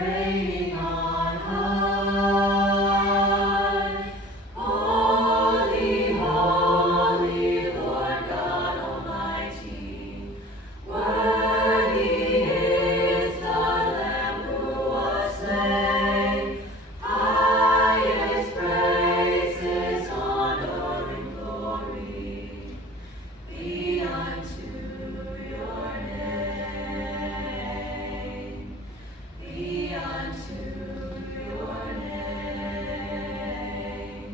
reigning on high. Holy, holy, Lord God Almighty, worthy is the Lamb who was slain. Highest praises, honor, and glory be unto your name. Be unto your name.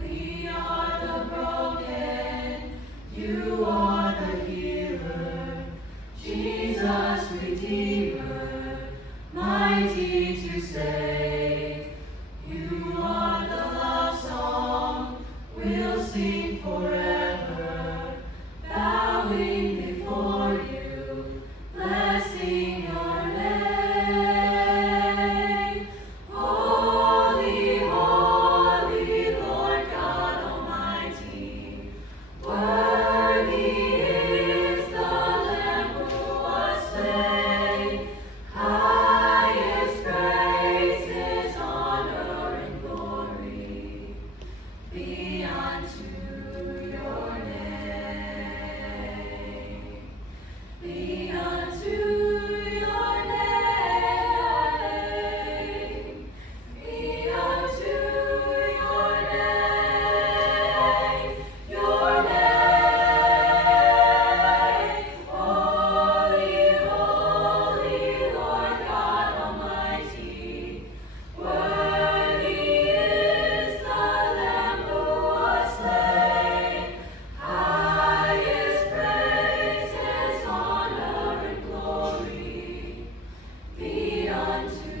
We are the broken, you are the healer. Jesus, Redeemer, mighty to save. You are the love song we'll sing forever, bowing before you, blessing your name. Holy, holy, Lord God Almighty, worthy is the Lamb who was slain. Highest praises, honor, and glory be unto your name. Be unto your name. Be unto your name. Your name. Holy, holy, Lord God Almighty, worthy is the Lamb who was slain. Highest praises, honor, and glory be unto